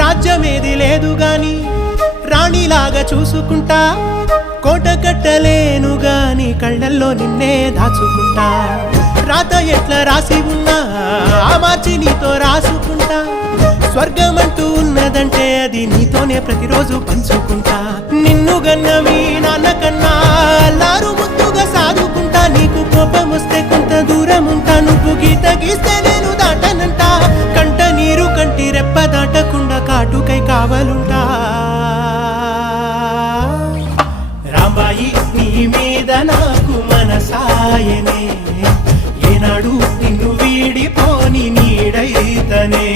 రాజ్యమేది లేదు గాని రాణిలాగా చూసుకుంటా, కోట కట్టలేను గాని కళ్ళల్లో నిన్నే దాచుకుంటా. రాత ఎట్లా రాసి ఉన్నా ఆ మార్చి నీతో రాసుకుంటా. స్వర్గమంటూ ఉన్నదంటే అది నీతోనే ప్రతిరోజు పంచుకుంటా. నిన్ను గన్నవి నాన్న కన్నా అల్లారు ముద్దుగా సాదుకుంటా. నీకు కోపం వస్తే కొంత దూరం ఉంటా, నువ్వు గీత గీస్తే నేను దాటనంట. కంట నీరు కంటి రెప్ప దాటకుండా కాటుకై కావలుంటా. రాంబాయి నీ మీద నాకు మనసాయనే, ఏనాడు నిన్ను వీడిపోని నీడైతనే.